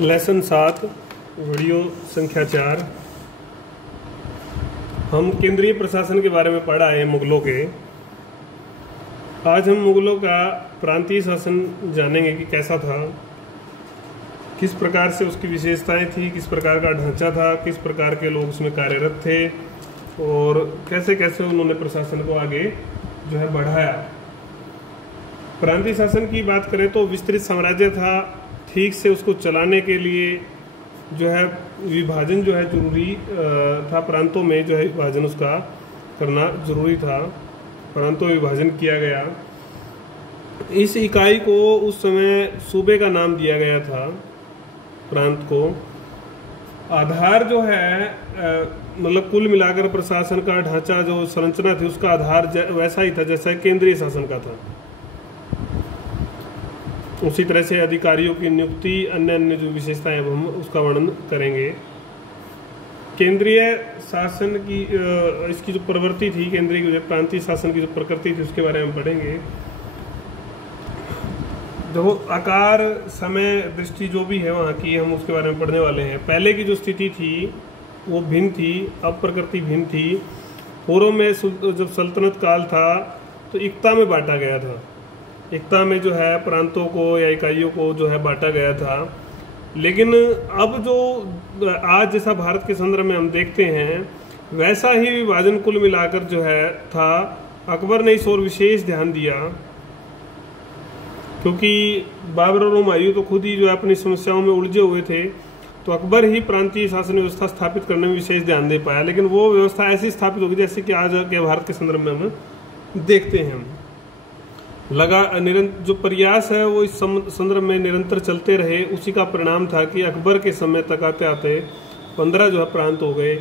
Lesson 7 video संख्या 4। हम केंद्रीय प्रशासन के बारे में पढ़ा है मुगलों के। आज हम मुगलों का प्रांतीय शासन जानेंगे कि कैसा था, किस प्रकार से उसकी विशेषताएं थी, किस प्रकार का ढांचा था, किस प्रकार के लोग उसमें कार्यरत थे और कैसे कैसे उन्होंने प्रशासन को आगे जो है बढ़ाया। प्रांतीय शासन की बात करें तो विस्तृत साम्राज्य था। ठीक से उसको चलाने के लिए जो है विभाजन जो है जरूरी था। प्रांतों में जो है विभाजन उसका करना जरूरी था। प्रांतों में विभाजन किया गया। इस इकाई को उस समय सूबे का नाम दिया गया था। प्रांत को आधार जो है मतलब कुल मिलाकर प्रशासन का ढांचा जो संरचना थी उसका आधार वैसा ही था जैसा केंद्रीय शासन का था। उसी तरह से अधिकारियों की नियुक्ति, अन्य अन्य जो विशेषताएं हम उसका वर्णन करेंगे। केंद्रीय शासन की इसकी जो प्रवृत्ति थी, केंद्रीय जो प्रांतीय शासन की जो प्रकृति थी उसके बारे में पढ़ेंगे। जो आकार, समय, दृष्टि जो भी है वहाँ की हम उसके बारे में पढ़ने वाले हैं। पहले की जो स्थिति थी वो भिन्न थी, अब प्रकृति भिन्न थी। पूर्व में जब सल्तनत काल था तो एकता में बांटा गया था। एकता में जो है प्रांतों को या इकाइयों को जो है बांटा गया था। लेकिन अब जो आज जैसा भारत के संदर्भ में हम देखते हैं वैसा ही विभाजन कुल मिलाकर जो है था। अकबर ने इस ओर विशेष ध्यान दिया क्योंकि बाबर और हुमायूं तो खुद ही जो है अपनी समस्याओं में उलझे हुए थे, तो अकबर ही प्रांतीय शासन व्यवस्था स्थापित करने में विशेष ध्यान दे पाया। लेकिन वो व्यवस्था ऐसी स्थापित होगी जैसे कि आज के भारत के संदर्भ में हम देखते हैं। जो प्रयास है वो इस संदर्भ में निरंतर चलते रहे। उसी का परिणाम था कि अकबर के समय तक आते आते 15 जो है प्रांत हो गए।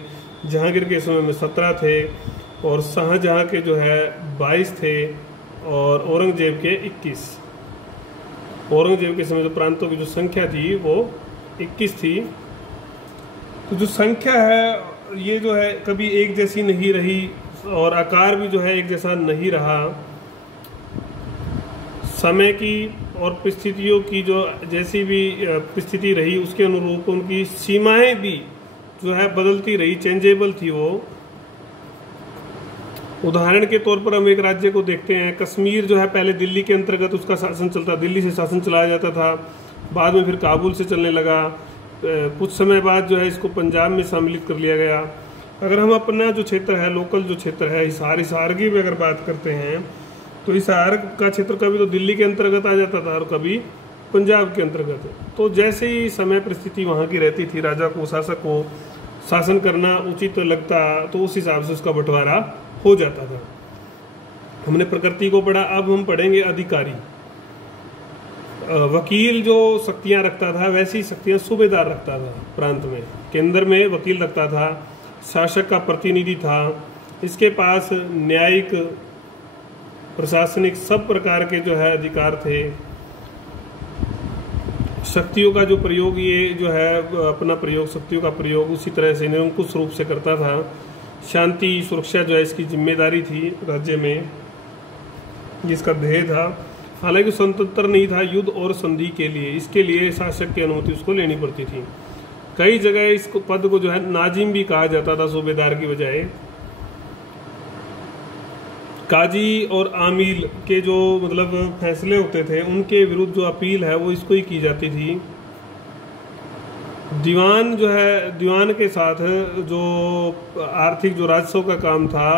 जहांगीर के समय में 17 थे और शाहजहां के जो है 22 थे और औरंगजेब के 21। औरंगजेब के समय जो प्रांतों की जो संख्या थी वो 21 थी। तो जो संख्या है ये जो है कभी एक जैसी नहीं रही और आकार भी जो है एक जैसा नहीं रहा। समय की और परिस्थितियों की जो जैसी भी परिस्थिति रही उसके अनुरूप उनकी सीमाएं भी जो है बदलती रही, चेंजेबल थी वो। उदाहरण के तौर पर हम एक राज्य को देखते हैं। कश्मीर जो है पहले दिल्ली के अंतर्गत उसका शासन चलता, दिल्ली से शासन चलाया जाता था। बाद में फिर काबुल से चलने लगा। कुछ समय बाद जो है इसको पंजाब में सम्मिलित कर लिया गया। अगर हम अपना जो क्षेत्र है, लोकल जो क्षेत्र है, हिसार की भी अगर बात करते हैं तो हिसार का क्षेत्र कभी तो दिल्ली के अंतर्गत आ जाता था और कभी पंजाब के अंतर्गत। तो जैसे ही समय परिस्थिति वहाँ की रहती थी, राजा को, शासक को शासन करना उचित लगता तो उस हिसाब से उसका बंटवारा हो जाता था। हमने प्रकृति को पढ़ा, अब हम पढ़ेंगे अधिकारी। वकील जो शक्तियाँ रखता था वैसी शक्तियाँ सूबेदार रखता था। प्रांत में केंद्र में वकील रखता था, शासक का प्रतिनिधि था। इसके पास न्यायिक, प्रशासनिक सब प्रकार के जो है अधिकार थे। शक्तियों का जो प्रयोग, ये जो है अपना प्रयोग, शक्तियों का प्रयोग उसी तरह से निरंकुश रूप से करता था। शांति सुरक्षा जो है इसकी जिम्मेदारी थी राज्य में, जिसका ध्येय था। हालांकि स्वतंत्र नहीं था युद्ध और संधि के लिए, इसके लिए शासक की अनुमति उसको लेनी पड़ती थी। कई जगह इस पद को जो है नाजिम भी कहा जाता था सूबेदार की बजाय। काजी और आमील के जो मतलब फैसले होते थे उनके विरुद्ध जो अपील है वो इसको ही की जाती थी। दीवान जो है, दीवान के साथ जो आर्थिक जो राजस्व का काम था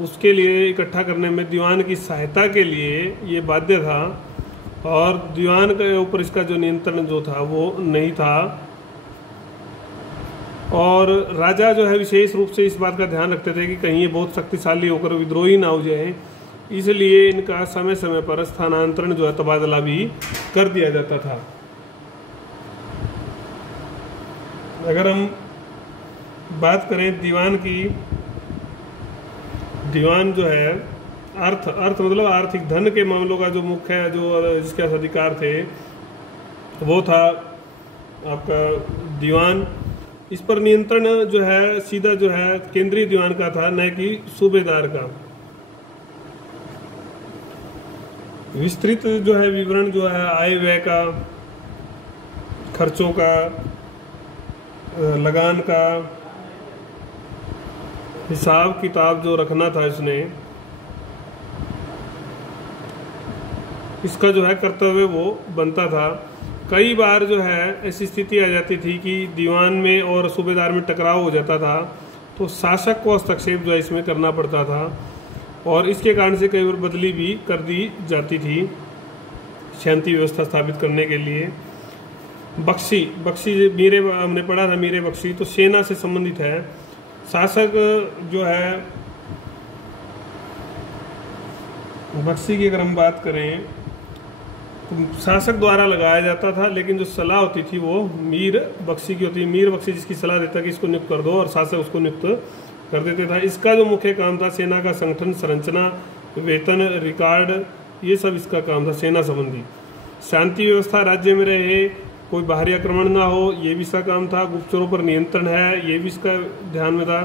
उसके लिए इकट्ठा करने में दीवान की सहायता के लिए ये बाध्य था और दीवान के ऊपर इसका जो नियंत्रण जो था वो नहीं था। और राजा जो है विशेष रूप से इस बात का ध्यान रखते थे कि कहीं ये बहुत शक्तिशाली होकर विद्रोही ना हो जाए, इसलिए इनका समय समय पर स्थानांतरण जो है तबादला भी कर दिया जाता था। अगर हम बात करें दीवान की, दीवान जो है अर्थ मतलब आर्थिक धन के मामलों का जो मुख्य जो जिसके अधिकार थे वो था आपका दीवान। इस पर नियंत्रण जो है सीधा जो है केंद्रीय दीवान का था, न कि सूबेदार का। विस्तृत जो है विवरण जो है आय व्यय का खर्चों का, लगान का हिसाब किताब जो रखना था इसने, इसका जो है कर्तव्य वो बनता था। कई बार जो है ऐसी स्थिति आ जाती थी कि दीवान में और सूबेदार में टकराव हो जाता था, तो शासक को हस्तक्षेप जो है इसमें करना पड़ता था और इसके कारण से कई बार बदली भी कर दी जाती थी शांति व्यवस्था स्थापित करने के लिए। बख्शी मीरे हमने पढ़ा था, मीरे बख्शी तो सेना से संबंधित है। शासक जो है बख्शी की अगर हम बात करें तो शासक द्वारा लगाया जाता था, लेकिन जो सलाह होती थी वो मीर बख्शी की होती है। मीर बख्शी जिसकी सलाह देता कि इसको नियुक्त कर दो और शासक उसको नियुक्त कर देते था। इसका जो मुख्य काम था सेना का संगठन, संरचना, वेतन, रिकॉर्ड, ये सब इसका काम था सेना संबंधी। शांति व्यवस्था राज्य में रहे, कोई बाहरी आक्रमण ना हो, ये भी इसका काम था। गुप्तचरों पर नियंत्रण है, ये भी इसका ध्यान में था।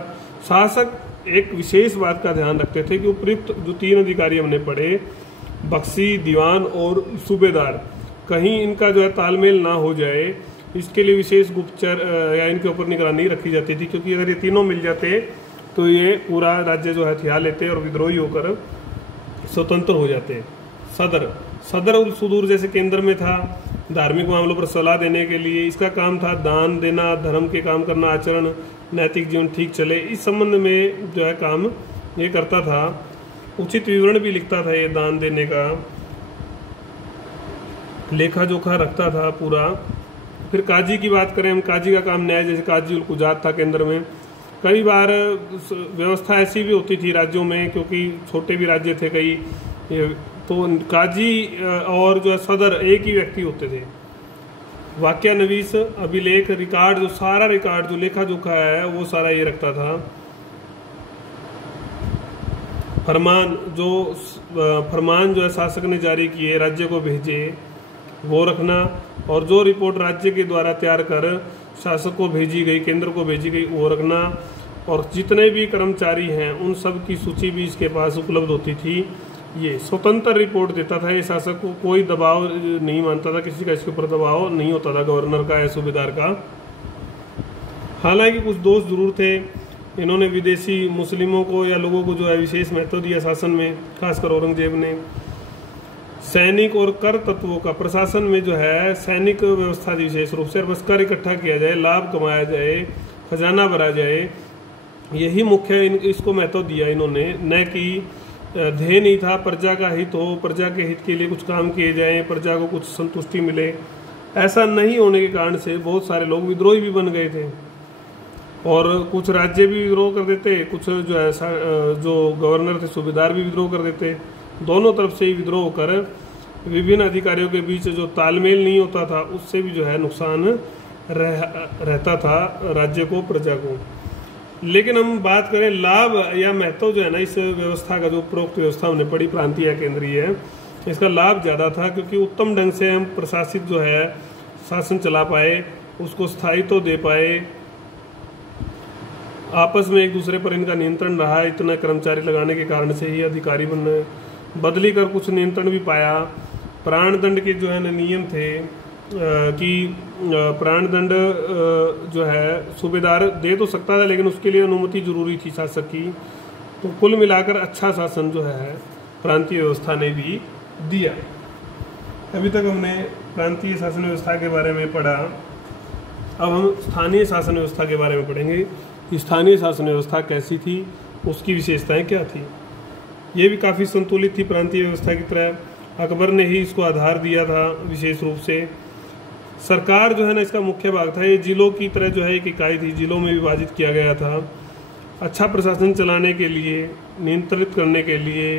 शासक एक विशेष बात का ध्यान रखते थे कि उपयुक्त जो 3 अधिकारी हमने पढ़े, बख्शी, दीवान और सूबेदार, कहीं इनका जो है तालमेल ना हो जाए, इसके लिए विशेष गुप्तचर या इनके ऊपर निगरानी रखी जाती थी। क्योंकि अगर ये तीनों मिल जाते तो ये पूरा राज्य जो है हथिया लेते और विद्रोही होकर स्वतंत्र हो जाते। सदर और सुदूर जैसे केंद्र में था, धार्मिक मामलों पर सलाह देने के लिए। इसका काम था दान देना, धर्म के काम करना, आचरण, नैतिक जीवन ठीक चले, इस संबंध में जो है काम ये करता था। उचित विवरण भी लिखता था ये दान देने का, लेखा जोखा रखता था पूरा। फिर काजी की बात करें हम, काजी का काम न्याय, जैसे काजी उल कुजात था केंद्र में। कई बार व्यवस्था ऐसी भी होती थी राज्यों में, क्योंकि छोटे भी राज्य थे कई, तो काजी और जो है सदर एक ही व्यक्ति होते थे। वाक्यानवीस, अभिलेख, रिकॉर्ड, जो सारा रिकॉर्ड जो लेखा जोखा है वो सारा ये रखता था। फरमान जो है शासक ने जारी किए, राज्य को भेजे, वो रखना। और जो रिपोर्ट राज्य के द्वारा तैयार कर शासक को भेजी गई, केंद्र को भेजी गई, वो रखना। और जितने भी कर्मचारी हैं उन सब की सूची भी इसके पास उपलब्ध होती थी। ये स्वतंत्र रिपोर्ट देता था ये शासक को, कोई दबाव नहीं मानता था, किसी का इसके ऊपर दबाव नहीं होता था गवर्नर का या सूबेदार का। हालांकि कुछ दोष जरूर थे, इन्होंने विदेशी मुस्लिमों को या लोगों को जो है विशेष महत्व दिया शासन में, खासकर औरंगजेब ने। सैनिक और कर तत्वों का प्रशासन में जो है सैनिक व्यवस्था विशेष रूप से, बस कर इकट्ठा किया जाए, लाभ कमाया जाए, खजाना भरा जाए, यही मुख्य इसको महत्व दिया इन्होंने। न कि ध्येय नहीं था प्रजा का हित हो, प्रजा के हित के लिए कुछ काम किए जाएं, प्रजा को कुछ संतुष्टि मिले। ऐसा नहीं होने के कारण से बहुत सारे लोग विद्रोही भी बन गए थे और कुछ राज्य भी विद्रोह कर देते, कुछ जो है जो गवर्नर थे सूबेदार भी विद्रोह कर देते। दोनों तरफ से ही विद्रोह होकर विभिन्न अधिकारियों के बीच जो तालमेल नहीं होता था उससे भी जो है नुकसान रहता था राज्य को, प्रजा को। लेकिन हम बात करें लाभ या महत्व जो है ना इस व्यवस्था का, जो उपरोक्त व्यवस्था हमने पढ़ी प्रांतीय या केंद्रीय है, इसका लाभ ज़्यादा था क्योंकि उत्तम ढंग से हम प्रशासित जो है शासन चला पाए, उसको स्थायित्व दे पाए, आपस में एक दूसरे पर इनका नियंत्रण रहा। इतना कर्मचारी लगाने के कारण से ही अधिकारी बनने, बदली कर कुछ नियंत्रण भी पाया। प्राणदंड के जो है ना नियम थे कि प्राणदंड जो है सूबेदार दे तो सकता था, लेकिन उसके लिए अनुमति जरूरी थी शासक की। तो कुल मिलाकर अच्छा शासन जो है प्रांतीय व्यवस्था ने भी दिया। अभी तक हमने प्रांतीय शासन व्यवस्था के बारे में पढ़ा, अब हम स्थानीय शासन व्यवस्था के बारे में पढ़ेंगे। स्थानीय शासन व्यवस्था कैसी थी, उसकी विशेषताएं क्या थी। ये भी काफ़ी संतुलित थी प्रांतीय व्यवस्था की तरह। अकबर ने ही इसको आधार दिया था विशेष रूप से। सरकार जो है ना इसका मुख्य भाग था, ये जिलों की तरह जो है एक इकाई थी, जिलों में विभाजित किया गया था। अच्छा प्रशासन चलाने के लिए, नियंत्रित करने के लिए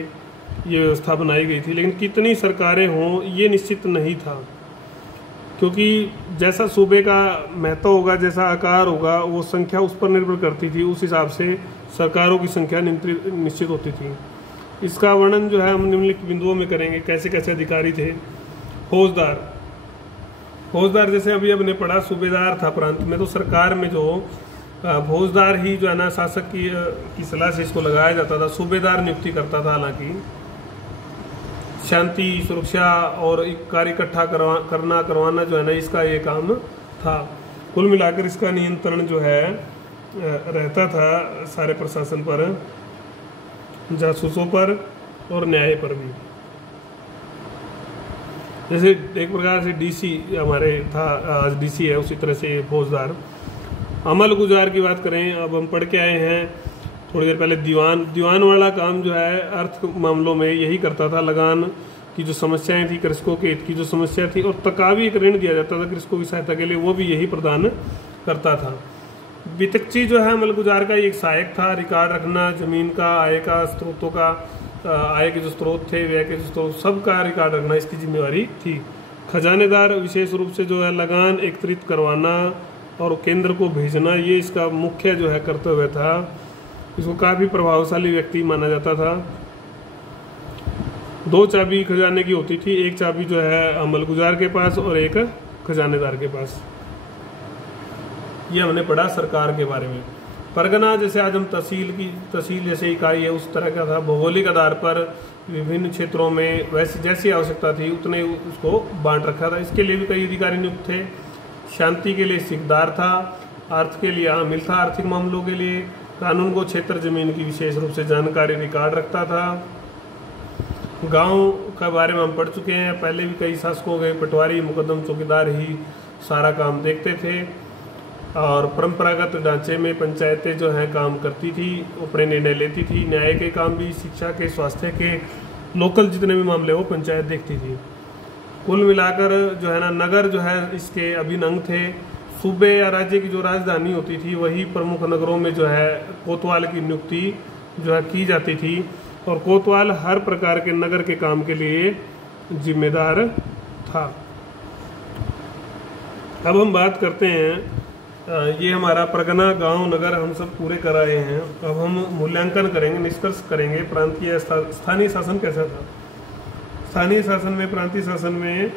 ये व्यवस्था बनाई गई थी। लेकिन कितनी सरकारें हों ये निश्चित नहीं था, क्योंकि जैसा सूबे का महत्व होगा, जैसा आकार होगा, वो संख्या उस पर निर्भर करती थी। उस हिसाब से सरकारों की संख्या निश्चित होती थी। इसका वर्णन जो है हम निम्नलिखित बिंदुओं में करेंगे, कैसे कैसे अधिकारी थे। फौजदार जैसे अभी हमने पढ़ा सूबेदार था प्रांत में, तो सरकार में जो फौजदार ही जो है ना शासक की सलाह से इसको लगाया जाता था। सूबेदार नियुक्ति करता था, हालांकि शांति, सुरक्षा और कार्य इकट्ठा करवाना जो है ना इसका ये काम था। कुल मिलाकर इसका नियंत्रण जो है रहता था सारे प्रशासन पर, जासूसों पर और न्याय पर भी। जैसे एक प्रकार से डीसी हमारे था, आज डीसी है, उसी तरह से फौजदार। अमल गुजार की बात करें, अब हम पढ़ के आए हैं थोड़ी देर पहले, दीवान वाला काम जो है अर्थ मामलों में यही करता था। लगान की जो समस्याएं थी, कृषकों के हित की जो समस्या थी, और तकावी एक ऋण दिया जाता था कृषकों की सहायता के लिए, वो भी यही प्रदान करता था। वित्तची जो है अमल गुजार का एक सहायक था। रिकॉर्ड रखना जमीन का, आय का, स्रोतों का, आय के जो स्रोत थे, व्यय के जो स्रोत, सबका रिकॉर्ड रखना इसकी जिम्मेवारी थी। खजानेदार विशेष रूप से जो है लगान एकत्रित करवाना और केंद्र को भेजना, ये इसका मुख्य जो है कर्तव्य था। इसको काफ़ी प्रभावशाली व्यक्ति माना जाता था। 2 चाबी खजाने की होती थी, एक चाबी जो है अमल गुजार के पास और एक खजानेदार के पास। ये हमने पढ़ा सरकार के बारे में। परगना जैसे आज हम तहसील जैसे इकाई है, उस तरह का था। भौगोलिक आधार पर विभिन्न क्षेत्रों में वैसे जैसी आवश्यकता थी उतने उसको बांट रखा था। इसके लिए भी कई अधिकारी नियुक्त थे। शांति के लिए सिकदार था, अर्थ के लिए आमिल था, आर्थिक मामलों के लिए कानून को क्षेत्र जमीन की विशेष रूप से जानकारी रिकॉर्ड रखता था। गांव के बारे में हम पढ़ चुके हैं, पहले भी कई शासकों के पटवारी, मुकदम चौकीदार ही सारा काम देखते थे। और परंपरागत ढांचे में पंचायतें जो है काम करती थी, अपने निर्णय लेती थी। न्याय के काम भी, शिक्षा के, स्वास्थ्य के, लोकल जितने भी मामले वो पंचायत देखती थी। कुल मिलाकर जो है ना, नगर जो है इसके अभिन्न अंग थे। सूबे या राज्य की जो राजधानी होती थी, वही प्रमुख नगरों में जो है कोतवाल की नियुक्ति जो है की जाती थी, और कोतवाल हर प्रकार के नगर के काम के लिए जिम्मेदार था। अब हम बात करते हैं, ये हमारा परगना, गांव, नगर हम सब पूरे कराए हैं। अब हम मूल्यांकन करेंगे, निष्कर्ष करेंगे प्रांतीय स्थानीय शासन कैसा था। स्थानीय शासन में, प्रांतीय शासन में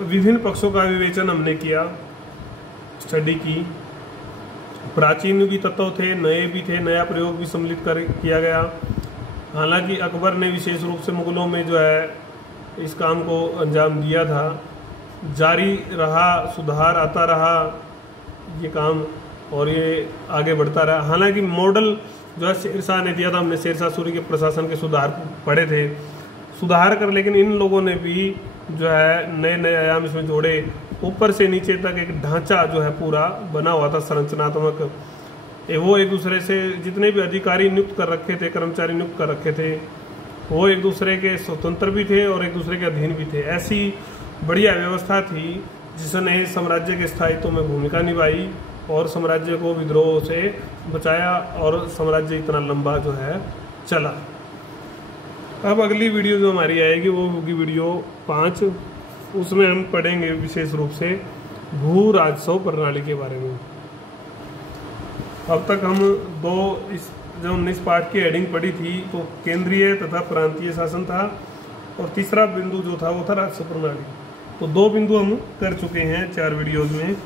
विभिन्न पक्षों का विवेचन हमने किया, स्टडी की। प्राचीन भी तत्व थे, नए भी थे, नया प्रयोग भी सम्मिलित किया गया। हालांकि अकबर ने विशेष रूप से मुगलों में जो है इस काम को अंजाम दिया था। जारी रहा, सुधार आता रहा ये काम, और ये आगे बढ़ता रहा। हालांकि मॉडल जो है शेरशाह ने दिया था, हमने शेरशाह सूरी के प्रशासन के सुधार पढ़े थे, सुधार कर, लेकिन इन लोगों ने भी जो है नए नए आयाम इसमें जोड़े। ऊपर से नीचे तक एक ढांचा जो है पूरा बना हुआ था संरचनात्मक। वो एक दूसरे से, जितने भी अधिकारी नियुक्त कर रखे थे, कर्मचारी नियुक्त कर रखे थे, वो एक दूसरे के स्वतंत्र भी थे और एक दूसरे के अधीन भी थे। ऐसी बढ़िया व्यवस्था थी जिसने साम्राज्य के स्थायित्व में भूमिका निभाई और साम्राज्य को विद्रोह से बचाया, और साम्राज्य इतना लंबा जो है चला। अब अगली वीडियो जो हमारी आएगी वो होगी वीडियो 5। उसमें हम पढ़ेंगे विशेष रूप से भू राजस्व प्रणाली के बारे में। अब तक हम जब हमने इस पाठ की हेडिंग पढ़ी थी तो केंद्रीय तथा प्रांतीय शासन था, और तीसरा बिंदु जो था वो था राजस्व प्रणाली। तो 2 बिंदु हम कर चुके हैं 4 वीडियोज में।